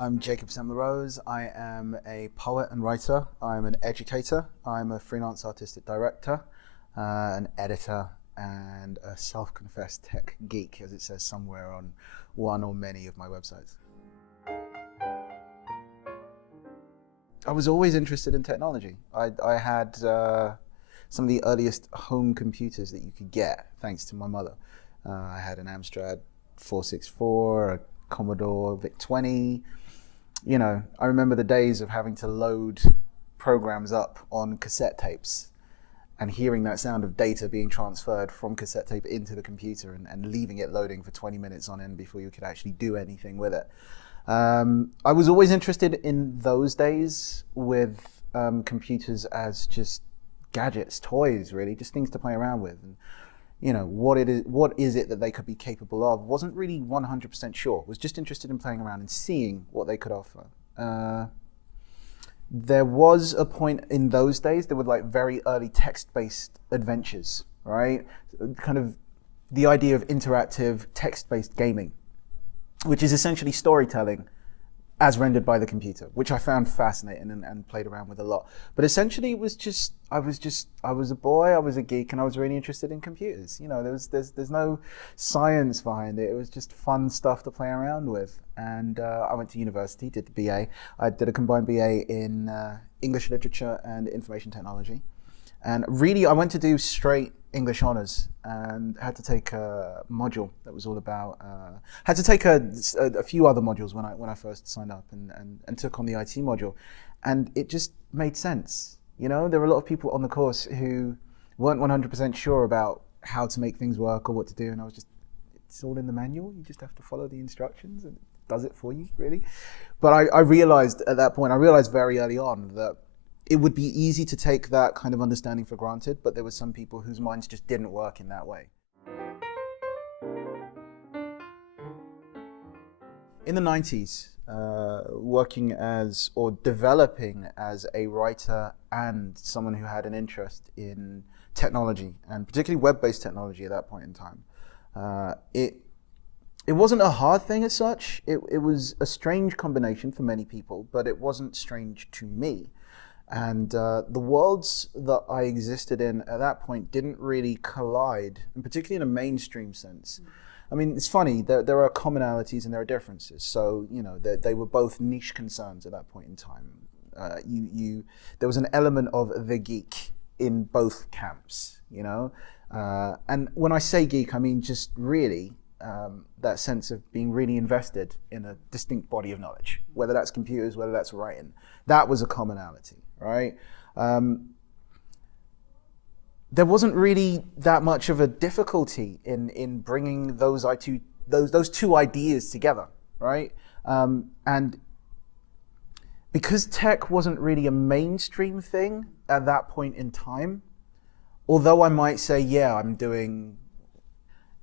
I'm Jacob Semlerose. I am a poet and writer. I'm an educator. I'm a freelance artistic director, an editor, and a self-confessed tech geek, as it says somewhere on one or many of my websites. I was always interested in technology. I had some of the earliest home computers that you could get, thanks to my mother. I had an Amstrad 464, a Commodore VIC-20. You know, I remember the days of having to load programs up on cassette tapes and hearing that sound of data being transferred from cassette tape into the computer and leaving it loading for 20 minutes on end before you could actually do anything with it. I was always interested in those days with computers as just gadgets, toys, really, just things to play around with. And, you know, what is it that they could be capable of? Wasn't really 100% sure. Was just interested in playing around and seeing what they could offer. There was a point in those days, there were like very early text-based adventures, right? Kind of the idea of interactive text-based gaming, which is essentially storytelling as rendered by the computer, which I found fascinating and played around with a lot. But essentially it was just, I was a boy, I was a geek, and I was really interested in computers. You know, there's no science behind it. It was just fun stuff to play around with. And I went to university, did the BA. I did a combined BA in English literature and information technology. And really, I went to do straight English honors and had to take a module that was all about, had to take a few other modules when I first signed up and took on the IT module. And it just made sense. You know, there were a lot of people on the course who weren't 100% sure about how to make things work or what to do. And I was just, it's all in the manual. You just have to follow the instructions and it does it for you, really. But I realized at that point, I realized very early on that it would be easy to take that kind of understanding for granted, but there were some people whose minds just didn't work in that way. In the 90s, working as, or developing as a writer and someone who had an interest in technology, and particularly web-based technology at that point in time, it wasn't a hard thing as such. It was a strange combination for many people, but it wasn't strange to me. And the worlds that I existed in at that point didn't really collide, and particularly in a mainstream sense. I mean, it's funny, there are commonalities and there are differences. So, you know, they were both niche concerns at that point in time. There was an element of the geek in both camps, you know? And when I say geek, I mean just really that sense of being really invested in a distinct body of knowledge, whether that's computers, whether that's writing. That was a commonality. Right? There wasn't really that much of a difficulty in bringing those two ideas together, right? And because tech wasn't really a mainstream thing at that point in time, although I might say, yeah, I'm doing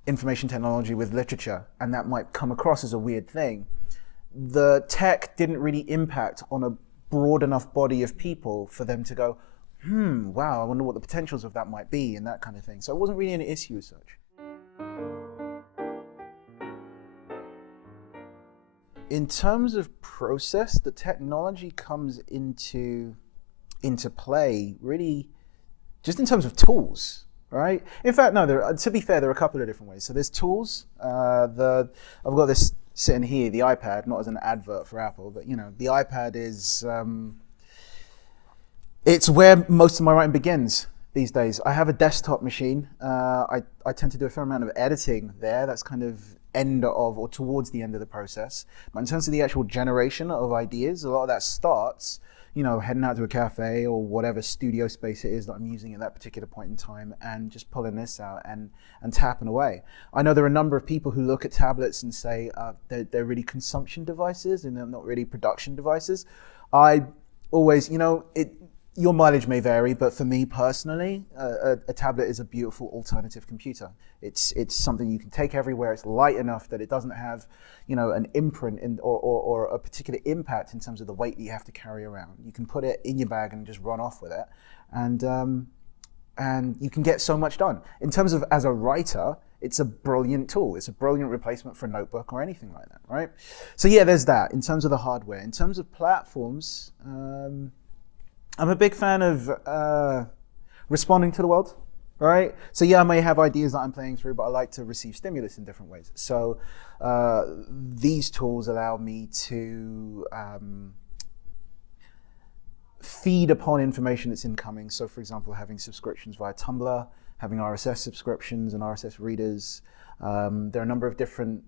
information technology with literature, and that might come across as a weird thing, the tech didn't really impact on a broad enough body of people for them to go, wow, I wonder what the potentials of that might be, and that kind of thing. So it wasn't really an issue as such. In terms of process, the technology comes into play really just in terms of tools, right? In fact, no, to be fair, there are a couple of different ways. So there's tools. I've got this sitting here, the iPad, not as an advert for Apple, but you know, the iPad is, it's where most of my writing begins these days. I have a desktop machine. I tend to do a fair amount of editing there. That's kind of end of, or towards the end of the process. But in terms of the actual generation of ideas, a lot of that starts, you know, heading out to a cafe or whatever studio space it is that I'm using at that particular point in time and just pulling this out and tapping away. I know there are a number of people who look at tablets and say they're really consumption devices and they're not really production devices. I always, you know, your mileage may vary, but for me personally, a tablet is a beautiful alternative computer. It's something you can take everywhere. It's light enough that it doesn't have, you know, an imprint or a particular impact in terms of the weight that you have to carry around. You can put it in your bag and just run off with it. And and you can get so much done. In terms of as a writer, it's a brilliant tool. It's a brilliant replacement for a notebook or anything like that, right? So yeah, there's that in terms of the hardware. In terms of platforms, I'm a big fan of responding to the world, right? So yeah, I may have ideas that I'm playing through, but I like to receive stimulus in different ways. So these tools allow me to feed upon information that's incoming. So for example, having subscriptions via Tumblr, having RSS subscriptions and RSS readers. There are a number of different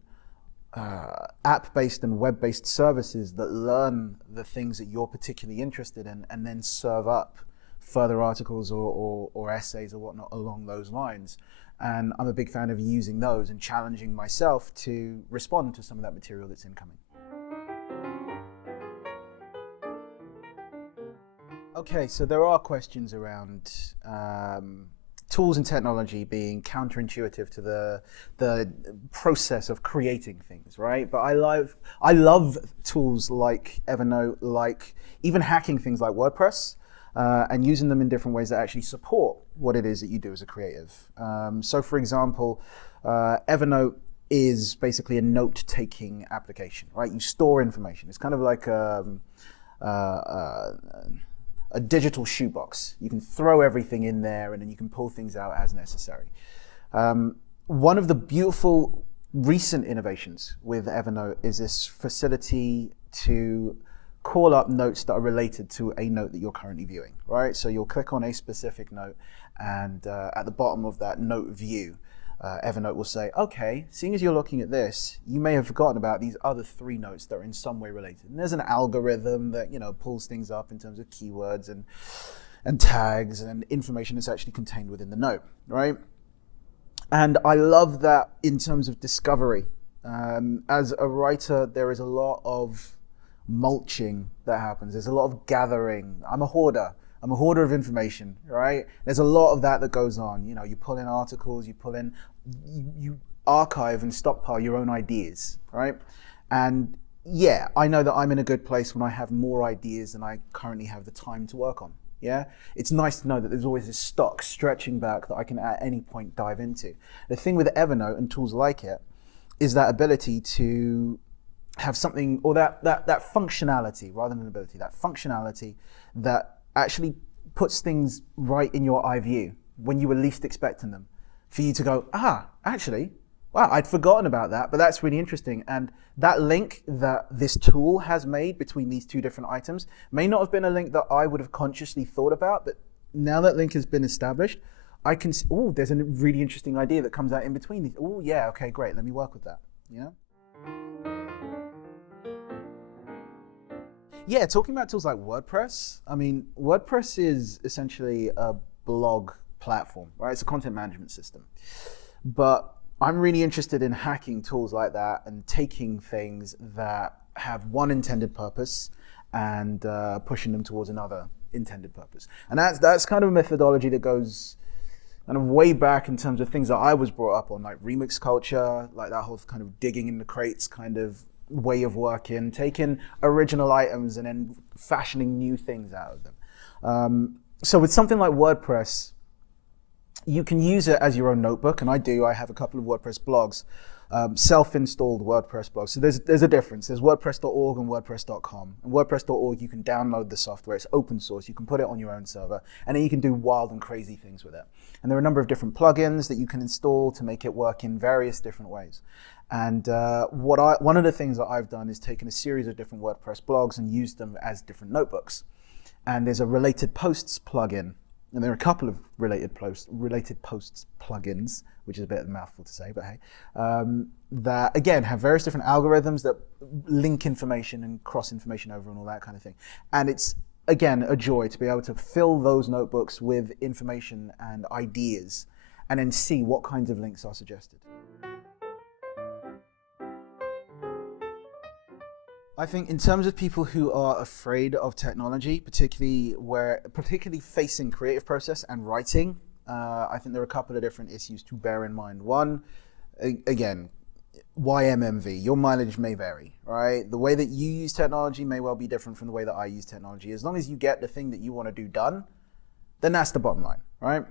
app-based and web-based services that learn the things that you're particularly interested in and then serve up further articles or essays or whatnot along those lines. And I'm a big fan of using those and challenging myself to respond to some of that material that's incoming. Okay, so there are questions around tools and technology being counterintuitive to the process of creating things, right? But I love tools like Evernote, like even hacking things like WordPress, and using them in different ways that actually support what it is that you do as a creative. So for example, Evernote is basically a note-taking application, right? You store information. It's kind of like a digital shoebox. You can throw everything in there and then you can pull things out as necessary. One of the beautiful recent innovations with Evernote is this facility to call up notes that are related to a note that you're currently viewing, right? So you'll click on a specific note and at the bottom of that note view, Evernote will say, okay, seeing as you're looking at this, you may have forgotten about these other 3 notes that are in some way related. And there's an algorithm that, pulls things up in terms of keywords and tags and information that's actually contained within the note, right? And I love that in terms of discovery. As a writer, there is a lot of mulching that happens. There's a lot of gathering. I'm a hoarder of information, right? There's a lot of that goes on. You pull in articles, you archive and stockpile your own ideas, right? And yeah, I know that I'm in a good place when I have more ideas than I currently have the time to work on. Yeah, it's nice to know that there's always this stock stretching back that I can at any point dive into. The thing with Evernote and tools like it is that ability to have something, or that functionality rather than ability, that functionality that actually puts things right in your eye view when you were least expecting them. For you to go, actually, wow, I'd forgotten about that, but that's really interesting. And that link that this tool has made between these 2 different items may not have been a link that I would have consciously thought about, but now that link has been established, I can see, there's a really interesting idea that comes out in between these. Yeah, okay, great, let me work with that, Yeah, talking about tools like WordPress, WordPress is essentially a blog platform, right? It's a content management system. But I'm really interested in hacking tools like that and taking things that have one intended purpose and pushing them towards another intended purpose. And that's kind of a methodology that goes kind of way back in terms of things that I was brought up on, like remix culture, like that whole kind of digging in the crates kind of way of working, taking original items and then fashioning new things out of them. So with something like WordPress, you can use it as your own notebook, and I have a couple of WordPress blogs, self-installed WordPress blogs. So there's a difference. There's WordPress.org and WordPress.com. And WordPress.org, you can download the software. It's open source. You can put it on your own server, and then you can do wild and crazy things with it. And there are a number of different plugins that you can install to make it work in various different ways. And one of the things that I've done is taken a series of different WordPress blogs and used them as different notebooks. And there's a related posts plugin, and there are a couple of related posts plugins, which is a bit of a mouthful to say, but hey, that again have various different algorithms that link information and cross information over and all that kind of thing. And it's again a joy to be able to fill those notebooks with information and ideas, and then see what kinds of links are suggested. I think in terms of people who are afraid of technology, particularly facing creative process and writing, I think there are a couple of different issues to bear in mind. One, again, YMMV, your mileage may vary, right? The way that you use technology may well be different from the way that I use technology. As long as you get the thing that you want to do done, then that's the bottom line, right?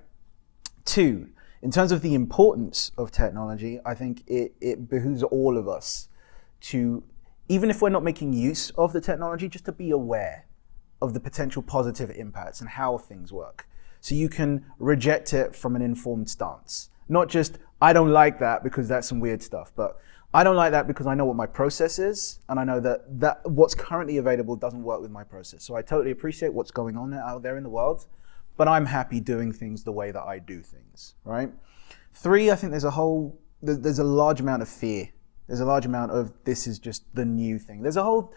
Two, in terms of the importance of technology, I think it behooves all of us to, even if we're not making use of the technology, just to be aware of the potential positive impacts and how things work. So you can reject it from an informed stance. Not just, I don't like that because that's some weird stuff, but I don't like that because I know what my process is, and I know that what's currently available doesn't work with my process. So I totally appreciate what's going on out there in the world, but I'm happy doing things the way that I do things, right? Three, I think there's a large amount of fear. There's a large amount of, this is just the new thing. There's a whole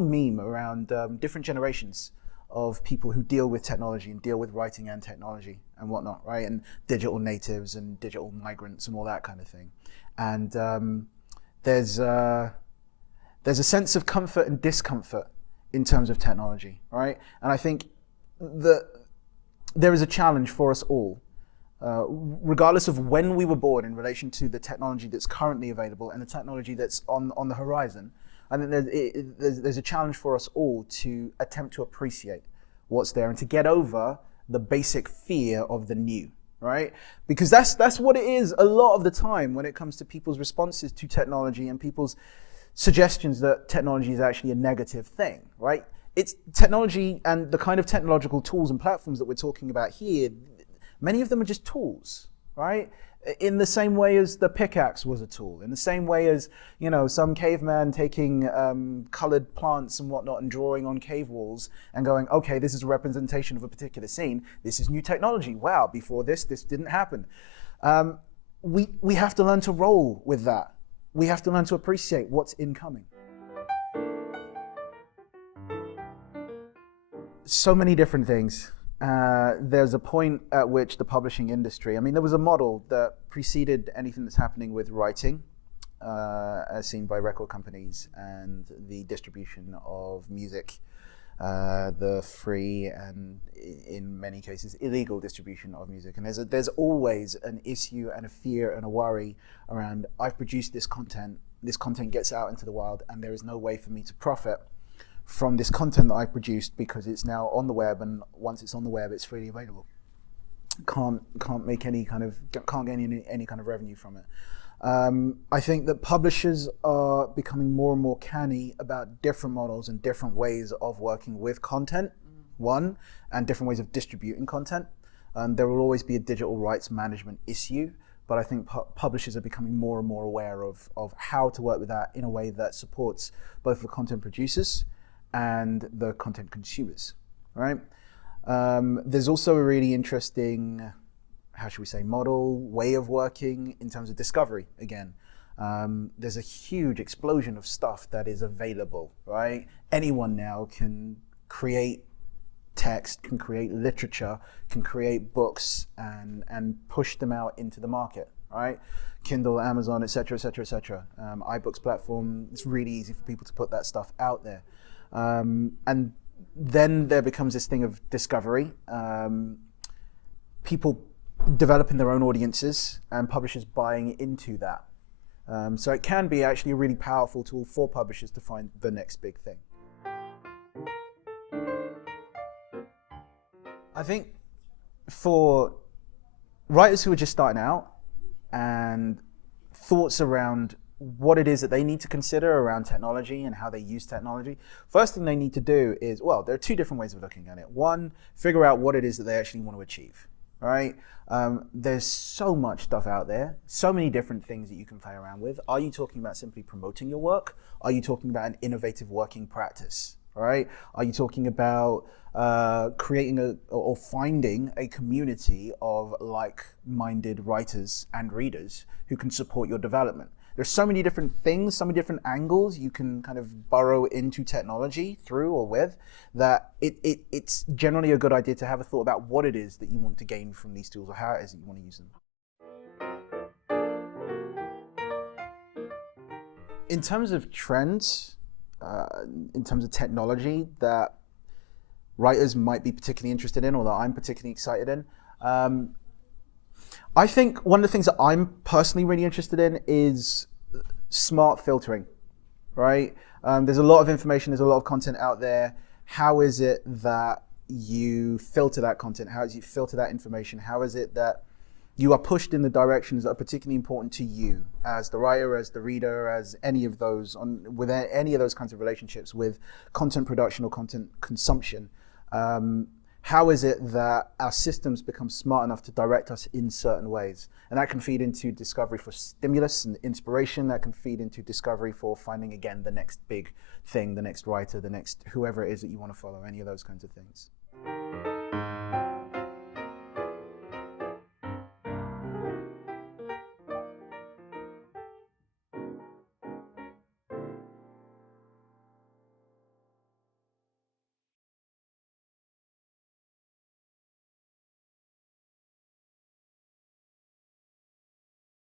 meme around different generations of people who deal with technology and deal with writing and technology and whatnot, right? And digital natives and digital migrants and all that kind of thing. And there's a sense of comfort and discomfort in terms of technology, right? And I think that there is a challenge for us all, regardless of when we were born, in relation to the technology that's currently available and the technology that's on the horizon. I think there's a challenge for us all to attempt to appreciate what's there and to get over the basic fear of the new, right? Because that's what it is a lot of the time when it comes to people's responses to technology and people's suggestions that technology is actually a negative thing, right? It's technology, and the kind of technological tools and platforms that we're talking about here, many of them are just tools, right? In the same way as the pickaxe was a tool, in the same way as, you know, some caveman taking colored plants and whatnot and drawing on cave walls and going, okay, this is a representation of a particular scene. This is new technology. Wow, before this didn't happen. We have to learn to roll with that. We have to learn to appreciate what's incoming. So many different things. There's a point at which the publishing industry, I mean, there was a model that preceded anything that's happening with writing, as seen by record companies and the distribution of music, the free and in many cases illegal distribution of music. And there's always an issue and a fear and a worry around, I've produced this content gets out into the world, and there is no way for me to profit from this content that I produced because it's now on the web, and once it's on the web, it's freely available. Can't get any kind of revenue from it. I think that publishers are becoming more and more canny about different models and different ways of working with content, and different ways of distributing content. There will always be a digital rights management issue, but I think publishers are becoming more and more aware of how to work with that in a way that supports both the content producers and the content consumers, right? There's also a really interesting, how should we say, way of working in terms of discovery again. There's a huge explosion of stuff that is available, right? Anyone now can create text, can create literature, can create books and push them out into the market, right? Kindle, Amazon, etc., etc., etc. iBooks platform, it's really easy for people to put that stuff out there. And then there becomes this thing of discovery, people developing their own audiences and publishers buying into that. So it can be actually a really powerful tool for publishers to find the next big thing. I think for writers who are just starting out and thoughts around what it is that they need to consider around technology and how they use technology, first thing they need to do is, well, there are two different ways of looking at it. One, figure out what it is that they actually want to achieve, right? There's so much stuff out there, so many different things that you can play around with. Are you talking about simply promoting your work? Are you talking about an innovative working practice, right? Are you talking about creating or finding a community of like-minded writers and readers who can support your development? There's so many different things, so many different angles you can kind of burrow into technology through or with, that it's generally a good idea to have a thought about what it is that you want to gain from these tools or how it is that you want to use them. In terms of trends, in terms of technology that writers might be particularly interested in or that I'm particularly excited in, I think one of the things that I'm personally really interested in is smart filtering, right? There's a lot of information, there's a lot of content out there. How is it that you filter that content? How do you filter that information? How is it that you are pushed in the directions that are particularly important to you as the writer, as the reader, as any of those, with any of those kinds of relationships with content production or content consumption. How is it that our systems become smart enough to direct us in certain ways? And that can feed into discovery for stimulus and inspiration. That can feed into discovery for finding, again, the next big thing, the next writer, the next whoever it is that you want to follow, any of those kinds of things.